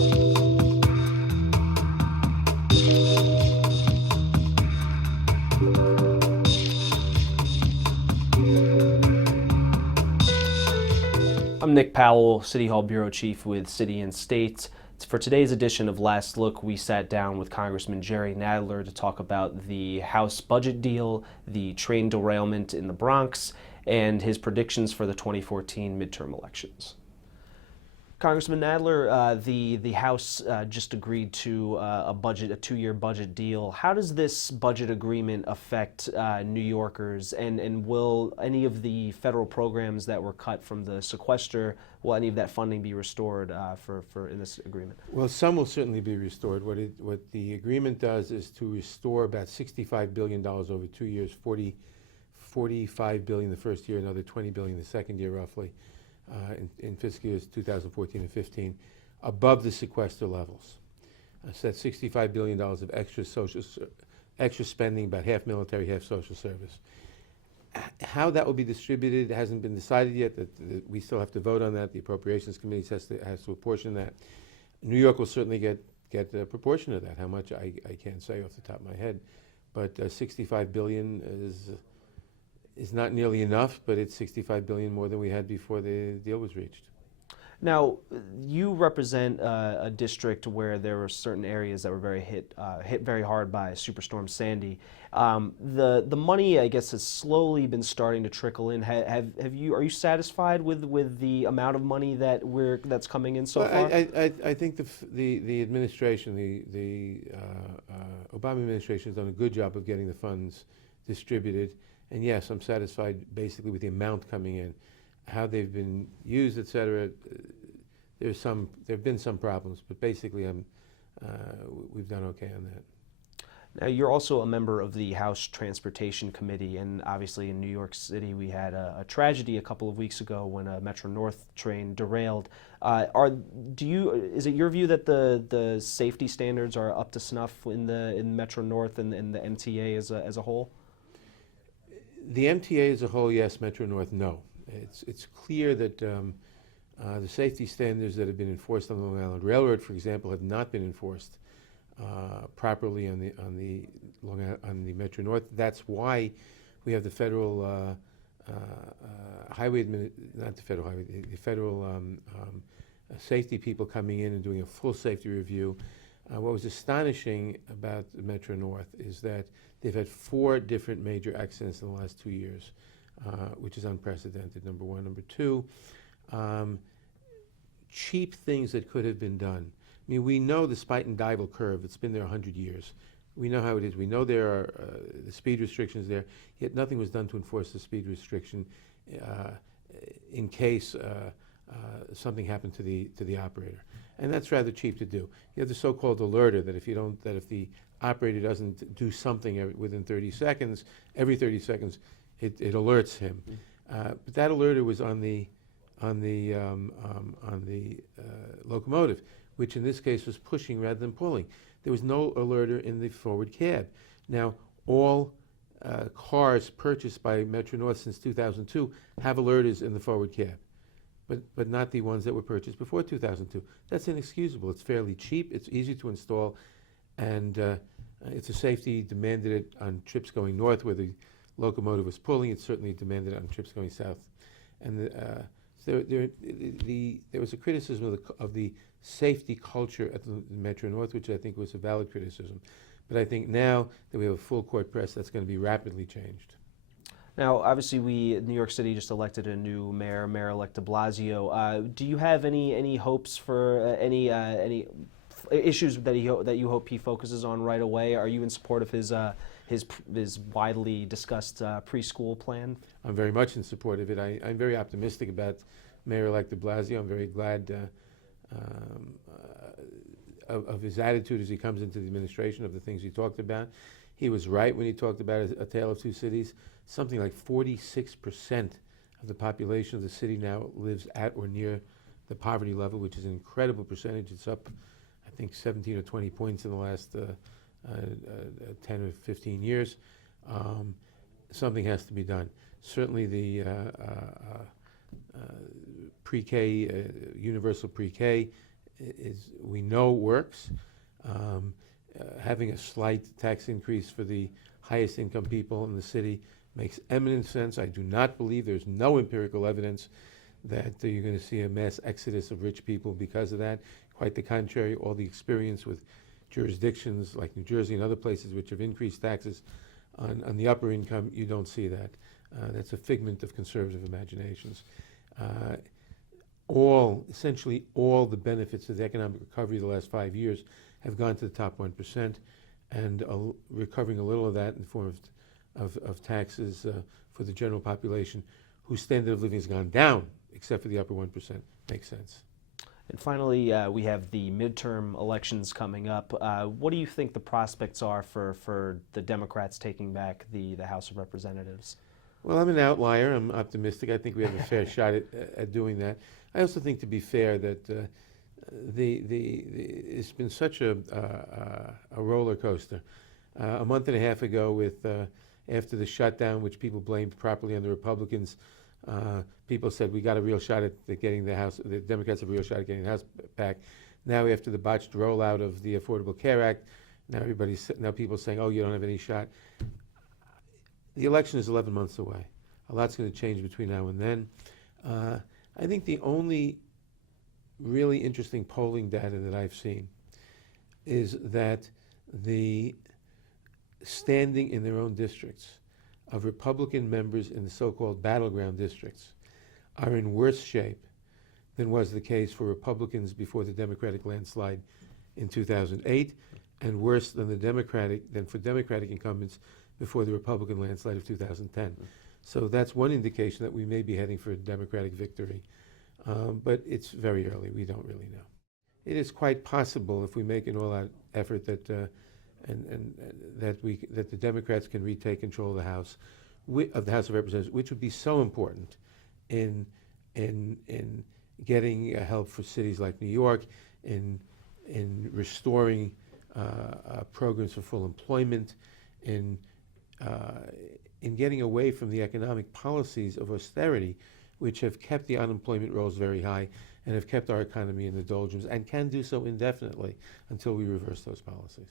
I'm Nick Powell, City Hall Bureau Chief with City and State. For today's edition of Last Look, we sat down with Congressman Jerrold Nadler to talk about the House budget deal, the train derailment in the Bronx, and his predictions for the 2014 midterm elections. Congressman Nadler, the House just agreed to a two-year budget deal. How does this budget agreement affect New Yorkers, and will any of the federal programs that were cut from the sequester, will any of that funding be restored for in this agreement? Well, some will certainly be restored. What the agreement does is to restore about $65 billion over 2 years, $45 billion the first year, another $20 billion the second year, roughly. In fiscal years 2014 and 15, above the sequester levels. So that's $65 billion of extra spending, about half military, half social service. How that will be distributed hasn't been decided yet. We still have to vote on that. The Appropriations Committee has to apportion that. New York will certainly get a proportion of that. How much, I can't say off the top of my head. But $65 billion is not nearly enough, but it's $65 billion more than we had before the deal was reached. Now, you represent a district where there were certain areas that were very hit very hard by Superstorm Sandy. The money, I guess, has slowly been starting to trickle in. Are you satisfied with the amount of money that's coming in so far? I think the administration, the Obama administration, has done a good job of getting the funds distributed. And yes, I'm satisfied basically with the amount coming in. How they've been used, et cetera, there have been some problems, but basically we've done okay on that. Now, you're also a member of the House Transportation Committee, and obviously in New York City we had a tragedy a couple of weeks ago when a Metro North train derailed. Is it your view that the safety standards are up to snuff in Metro North and the MTA as a whole? The MTA as a whole, yes. Metro North, no. It's clear that the safety standards that have been enforced on the Long Island Railroad, for example, have not been enforced properly on the Metro North. That's why we have the federal safety people coming in and doing a full safety review. What was astonishing about the Metro North is that they've had 4 different major accidents in the last 2 years, which is unprecedented, number one. Number two, cheap things that could have been done. I mean, we know the Spuyten-Duyvil curve. It's been there 100 years. We know how it is. We know there are the speed restrictions there, yet nothing was done to enforce the speed restriction in case something happened to the operator. And that's rather cheap to do. You have the so-called alerter that if the operator doesn't do something within 30 seconds, every 30 seconds it alerts him. But that alerter was on the locomotive, which in this case was pushing rather than pulling. There was no alerter in the forward cab. Now, all cars purchased by Metro North since 2002 have alerters in the forward cab, but not the ones that were purchased before 2002. That's inexcusable. It's fairly cheap. It's easy to install, and it's a safety demanded it on trips going north where the locomotive was pulling. It certainly demanded it on trips going south. And there was a criticism of the safety culture at the Metro North, which I think was a valid criticism. But I think now that we have a full court press, that's going to be rapidly changed. Now, obviously, New York City just elected a new Mayor-elect de Blasio. Do you have any hopes for any issues that you hope he focuses on right away? Are you in support of his widely discussed preschool plan? I'm very much in support of it. I'm very optimistic about Mayor-elect de Blasio. I'm very glad of his attitude as he comes into the administration, of the things he talked about. He was right when he talked about a tale of two cities. Something like 46% of the population of the city now lives at or near the poverty level, which is an incredible percentage. It's up, I think, 17 or 20 points in the last 10 or 15 years. Something has to be done. Certainly the pre-K, universal pre-K we know works. Having a slight tax increase for the highest income people in the city makes eminent sense. I do not believe, there's no empirical evidence that you're going to see a mass exodus of rich people because of that. Quite the contrary, all the experience with jurisdictions like New Jersey and other places which have increased taxes on the upper income, you don't see that. That's a figment of conservative imaginations. Essentially all the benefits of the economic recovery of the last 5 years have gone to the top 1%, and recovering a little of that in the form of taxes for the general population whose standard of living has gone down, except for the upper 1%, makes sense. And finally, we have the midterm elections coming up. What do you think the prospects are for the Democrats taking back the House of Representatives? Well, I'm an outlier. I'm optimistic. I think we have a fair shot at doing that. I also think, to be fair, that it's been such a roller coaster. A month and a half ago, after the shutdown, which people blamed properly on the Republicans, people said we got a real shot at getting the House. The Democrats have a real shot at getting the House back. Now, after the botched rollout of the Affordable Care Act, now people are saying, "Oh, you don't have any shot." The election is 11 months away. A lot's going to change between now and then. I think the only really interesting polling data that I've seen is that the standing in their own districts of Republican members in the so-called battleground districts are in worse shape than was the case for Republicans before the Democratic landslide in 2008, and worse than for Democratic incumbents before the Republican landslide of 2010. So that's one indication that we may be heading for a Democratic victory. But it's very early. We don't really know. It is quite possible, if we make an all-out effort, that the Democrats can retake control of the House of Representatives, which would be so important in getting help for cities like New York, in restoring programs for full employment, in getting away from the economic policies of austerity, which have kept the unemployment rolls very high and have kept our economy in the doldrums, and can do so indefinitely until we reverse those policies.